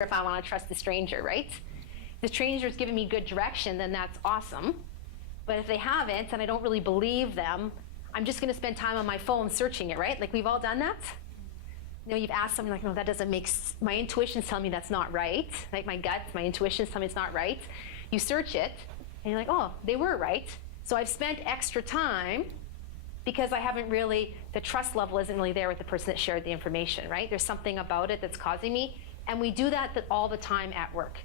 if I want to trust the stranger, right? If the stranger's giving me good direction, then that's awesome. But if they haven't, and I don't really believe them, I'm just going to spend time on my phone searching it, right? Like, we've all done that. You know, you've asked something like, no, that doesn't make my intuitions tell me that's not right. Like, my gut, my intuitions tell me it's not right. You search it, and you're like, oh, they were right. So I've spent extra time because I haven't really, the trust level isn't really there with the person that shared the information, right? There's something about it that's causing me. And we do that all the time at work.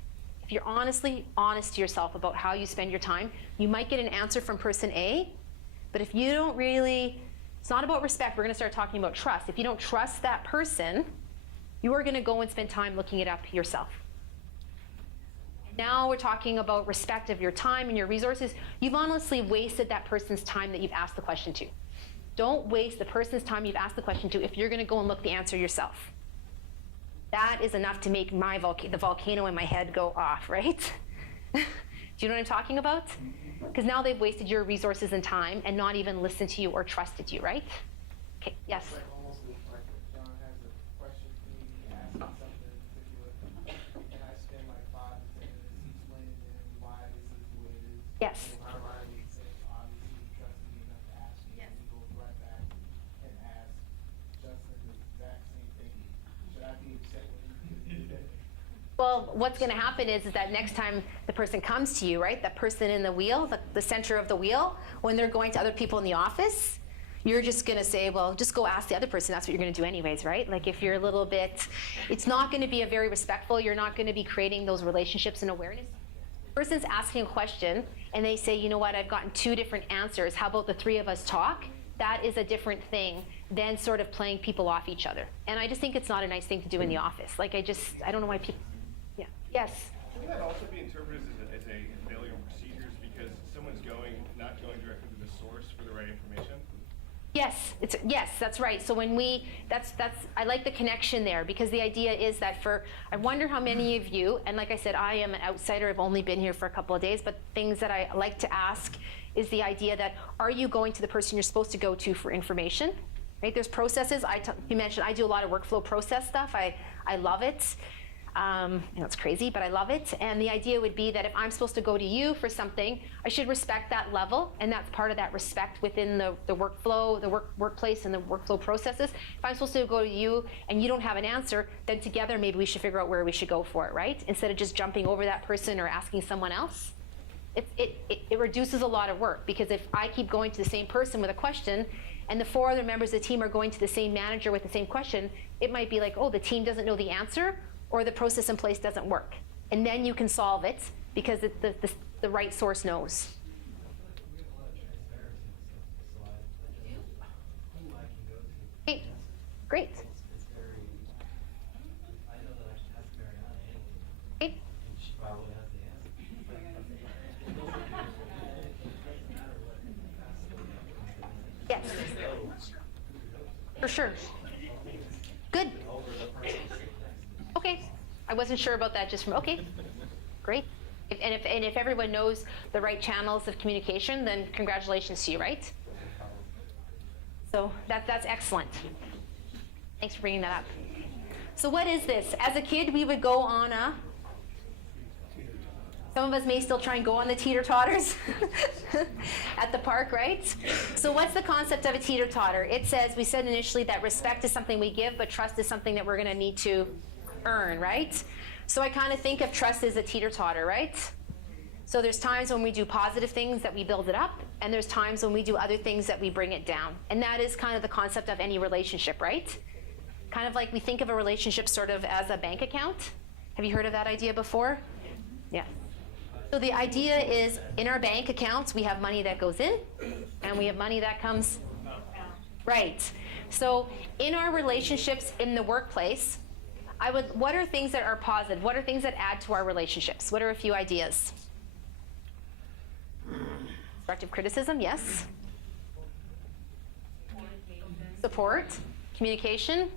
If you're honestly honest to yourself about how you spend your time, you might get an answer from person A, but if you don't really, it's not about respect, we're gonna start talking about trust. If you don't trust that person, you are gonna go and spend time looking it up yourself. Now we're talking about respect of your time and your resources. You've honestly wasted that person's time that you've asked the question to. Don't waste the person's time you've asked the question to if you're gonna go and look the answer yourself. That is enough to make the volcano in my head go off, right? Do you know what I'm talking about? Because now they've wasted your resources and time and not even listened to you or trusted you, right? Okay, yes? It's like almost like John has a question for me, he asks me something particular, and I spend like 5 to 10 minutes explaining to him why this is the way it is. Yes. And my mind makes sense, obviously he trusts me enough to ask me, and he goes right back and asks Justin the exact same thing. Should I be upset with him because he did that? Well, what's going to happen is that next time the person comes to you, right, that person in the wheel, the center of the wheel, when they're going to other people in the office, you're just going to say, well, just go ask the other person. That's what you're going to do anyways, right? Like, if you're a little bit, it's not going to be a very respectful, you're not going to be creating those relationships and awareness. The person's asking a question, and they say, you know what, I've gotten 2 different answers. How about the 3 of us talk? That is a different thing than sort of playing people off each other. And I just think it's not a nice thing to do in the office. Like, I don't know why people, yeah. Yes? Can that also be interpreted as a failure in procedures because someone's not going directly to the source for the right information? Yes, yes, that's right. So when I like the connection there, because the idea is that I wonder how many of you, and like I said, I am an outsider, I've only been here for a couple of days, but things that I like to ask is the idea that, are you going to the person you're supposed to go to for information? Right? There's processes. You mentioned I do a lot of workflow process stuff. I love it. It's crazy, but I love it. And the idea would be that if I'm supposed to go to you for something, I should respect that level, and that's part of that respect within the workflow, the workplace, and the workflow processes. If I'm supposed to go to you and you don't have an answer, then together maybe we should figure out where we should go for it, right? Instead of just jumping over that person or asking someone else. It reduces a lot of work, because if I keep going to the same person with a question, and the 4 other members of the team are going to the same manager with the same question, it might be like, oh, the team doesn't know the answer, or the process in place doesn't work. And then you can solve it because the right source knows. Okay, great. Okay. Yes. For sure. Good. Okay, I wasn't sure about that just from, okay, great. And if everyone knows the right channels of communication, then congratulations to you, right? So that's excellent. Thanks for bringing that up. So what is this? As a kid, we would go on some of us may still try and go on the teeter-totters at the park, right? So what's the concept of a teeter-totter? It says, we said initially that respect is something we give, but trust is something that we're going to need to earn, right? So I kind of think of trust as a teeter-totter, right? So there's times when we do positive things that we build it up, and there's times when we do other things that we bring it down. And that is kind of the concept of any relationship, right? Kind of like we think of a relationship sort of as a bank account. Have you heard of that idea before? Yeah. So the idea is, in our bank accounts, we have money that goes in, and we have money that comes right. So in our relationships in the workplace, what are things that are positive? What are things that add to our relationships? What are a few ideas? Constructive criticism, yes. Support, communication,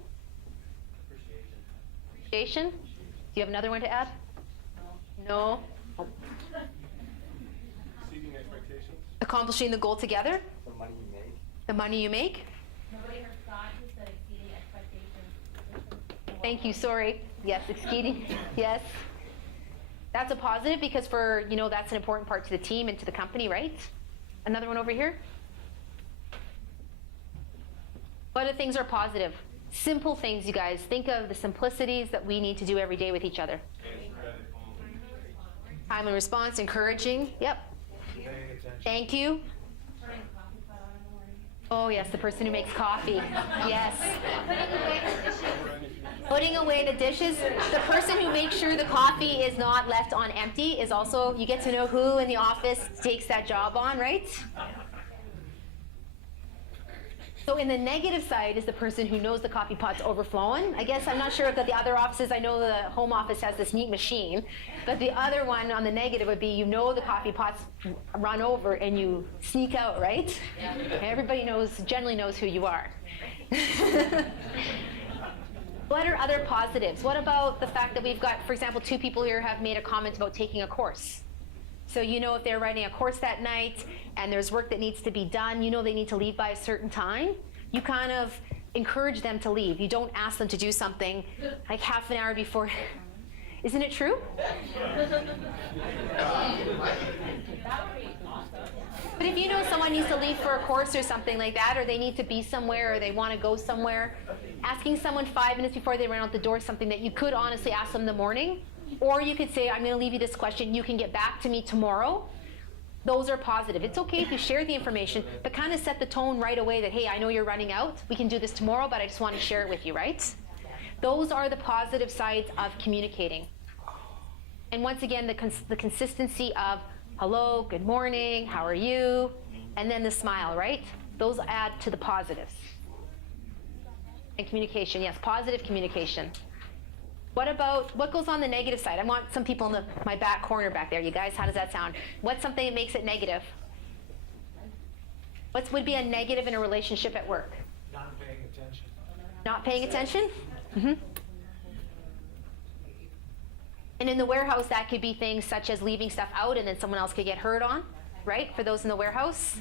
appreciation. Do you have another one to add? No. Exceeding expectations. Accomplishing the goal together. The money you make. The money you make. Nobody heard Scott who said exceeding expectations. Thank you, sorry. Yes, exceeding. Yes. That's a positive because that's an important part to the team and to the company, right? Another one over here. What other things are positive? Simple things, you guys. Think of the simplicities that we need to do every day with each other. Time and response, encouraging. Yep. Thank you. Oh, yes, the person who makes coffee. Yes. Putting away the dishes. The person who makes sure the coffee is not left on empty is also, you get to know who in the office takes that job on, right? So in the negative side is the person who knows the coffee pot's overflowing. I guess I'm not sure if the other offices, I know the home office has this neat machine, but the other one on the negative would be the coffee pot's run over and you sneak out, right? Yeah. Everybody generally knows who you are. What are other positives? What about the fact that we've got, for example, 2 people here have made a comment about taking a course. So if they're writing a course that night and there's work that needs to be done, they need to leave by a certain time, you kind of encourage them to leave. You don't ask them to do something like half an hour before. Isn't it true? But if someone needs to leave for a course or something like that, or they need to be somewhere, or they want to go somewhere, asking someone 5 minutes before they run out the door is something that you could honestly ask them in the morning. Or you could say, I'm going to leave you this question. You can get back to me tomorrow. Those are positive. It's okay if you share the information, but kind of set the tone right away that, hey, I know you're running out. We can do this tomorrow, but I just want to share it with you, right? Those are the positive sides of communicating. And once again, the consistency of hello, good morning, how are you? And then the smile, right? Those add to the positives. And communication, yes, positive communication. What goes on the negative side? I want some people in my back corner back there. You guys, how does that sound? What's something that makes it negative? What would be a negative in a relationship at work? Not paying attention. Not paying attention? Mm-hmm. And in the warehouse, that could be things such as leaving stuff out and then someone else could get hurt on, right? For those in the warehouse?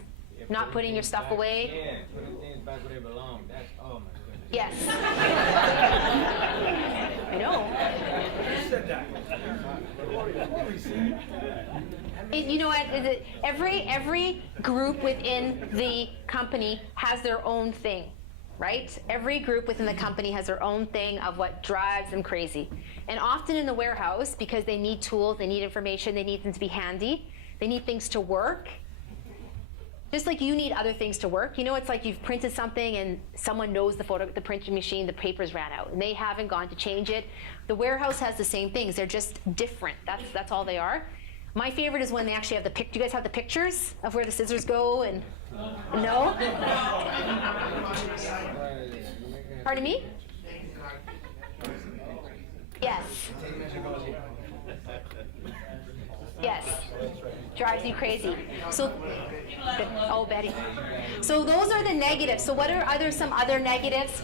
Not putting your stuff away. Yeah, putting things back where they belong. That's, oh my goodness. Yes. I know. Who said that? What we said? You know what? Every group within the company has their own thing, right? Every group within the company has their own thing of what drives them crazy. And often in the warehouse, because they need tools, they need information, they need them to be handy, they need things to work. Just like you need other things to work. It's like you've printed something and someone knows the printing machine, the papers ran out, and they haven't gone to change it. The warehouse has the same things. They're just different. That's all they are. My favorite is when they actually have the do you guys have the pictures of where the scissors go and no? Pardon me? Yes. Yes. Drives you crazy. So, Betty. So those are the negatives. So what are some other negatives?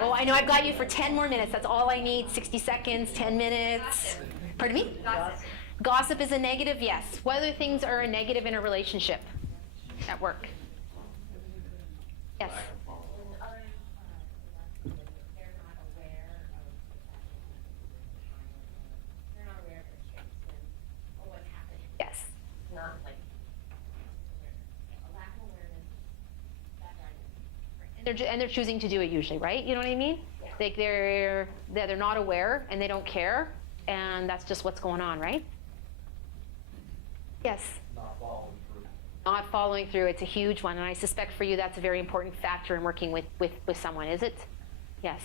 Oh, I know I've got you for 10 more minutes. That's all I need. 60 seconds, 10 minutes. Pardon me? Gossip is a negative, yes. What other things are a negative in a relationship at work? Yes. Yes. And they're choosing to do it usually, right? You know what I mean? Like they're not aware and they don't care, and that's just what's going on, right? Yes. Not following through. It's a huge one, and I suspect for you that's a very important factor in working with someone, is it? Yes.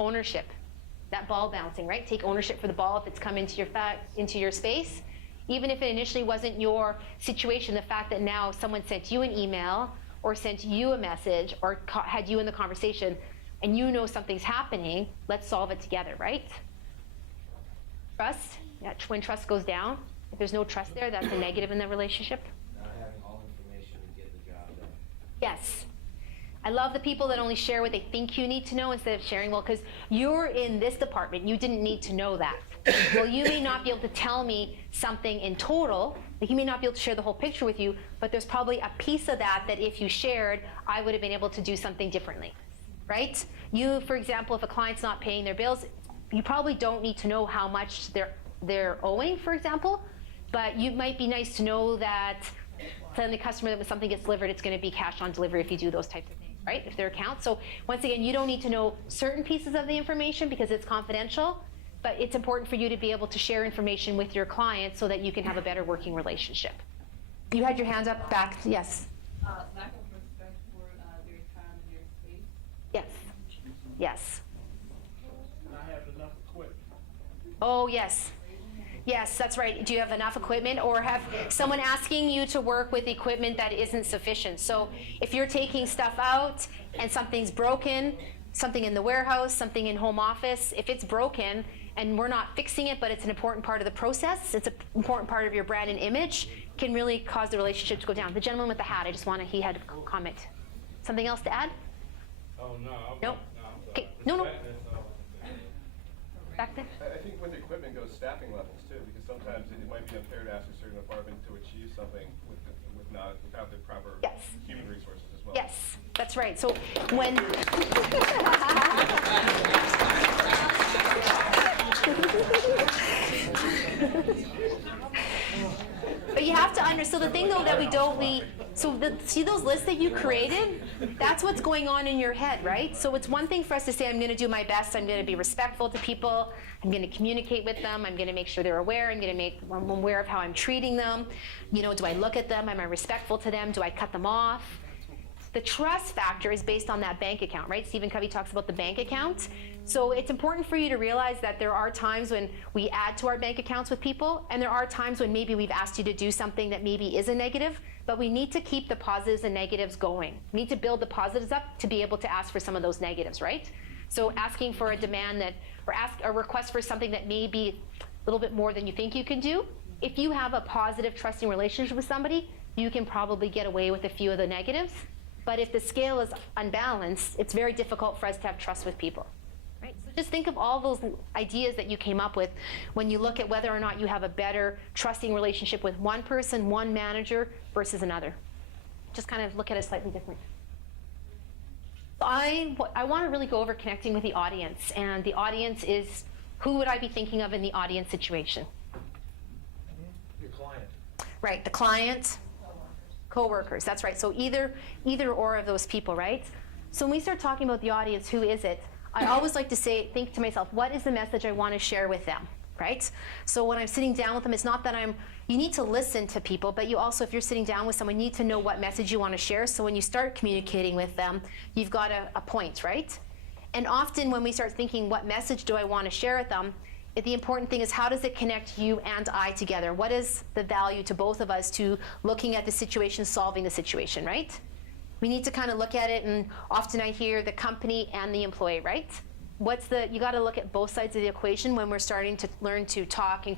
Ownership. That ball bouncing, right? Take ownership for the ball if it's come into your space. Even if it initially wasn't your situation, the fact that now someone sent you an email or sent you a message or had you in the conversation and you know something's happening, let's solve it together, right? Trust. When trust goes down, if there's no trust there, that's a negative in the relationship. Not having all information to get the job done. Yes. I love the people that only share what they think you need to know instead of sharing, well, because you're in this department, you didn't need to know that. Well, you may not be able to tell me something in total, like you may not be able to share the whole picture with you, but there's probably a piece of that if you shared, I would have been able to do something differently. right? You, for example, if a client's not paying their bills, you probably don't need to know how much they're owing, for example, but you might be nice to know that telling the customer that when something gets delivered, it's going to be cash on delivery if you do those types of things, right? If their account. So once again, you don't need to know certain pieces of the information because it's confidential, but it's important for you to be able to share information with your client so that you can have a better working relationship. You had your hand up back. Yes. Lack of respect for their time and their space. Yes. Yes. And I have enough equipment. Oh, yes. Yes, that's right. Do you have enough equipment, or have someone asking you to work with equipment that isn't sufficient? So if you're taking stuff out and something's broken, something in the warehouse, something in home office, if it's broken and we're not fixing it, but it's an important part of the process, it's an important part of your brand and image, can really cause the relationship to go down. The gentleman with the hat, he had a comment. Something else to add? Oh, no. Nope. Okay, no. Back there. I think with equipment goes staffing levels too, because sometimes it might be unfair to ask a certain department to achieve something without the proper Yes. human resources as well. Yes, that's right. So when but you have to understand. So the thing though that see those lists that you created, that's what's going on in your head, right? So it's one thing for us to say, I'm going to do my best, I'm going to be respectful to people, I'm going to communicate with them, I'm going to make sure they're aware, I'm going to make them aware of how I'm treating them. You know, do I look at them? Am I respectful to them? Do I cut them off? The trust factor is based on that bank account, right? Stephen Covey talks about the bank account. So it's important for you to realize that there are times when we add to our bank accounts with people, and there are times when maybe we've asked you to do something that maybe is a negative, but we need to keep the positives and negatives going. We need to build the positives up to be able to ask for some of those negatives, right? So asking for a demand or ask a request for something that may be a little bit more than you think you can do. If you have a positive, trusting relationship with somebody, you can probably get away with a few of the negatives. But if the scale is unbalanced, it's very difficult for us to have trust with people. Right? So just think of all those ideas that you came up with when you look at whether or not you have a better trusting relationship with one person, one manager versus another. Just kind of look at it slightly different. I want to really go over connecting with the audience, and the audience is, who would I be thinking of in the audience situation? Your client. Right, the client, co-workers, that's right. So either or of those people, right? So when we start talking about the audience, who is it? I always like to think to myself, what is the message I want to share with them, right? So when I'm sitting down with them, it's not that you need to listen to people, but you also, if you're sitting down with someone, you need to know what message you want to share. So when you start communicating with them, you've got a point, right? And often when we start thinking, what message do I want to share with them, the important thing is, how does it connect you and I together? What is the value to both of us to looking at the situation, solving the situation, right? We need to kind of look at it, and often I hear the company and the employee, right? You got to look at both sides of the equation when we're starting to learn to talk and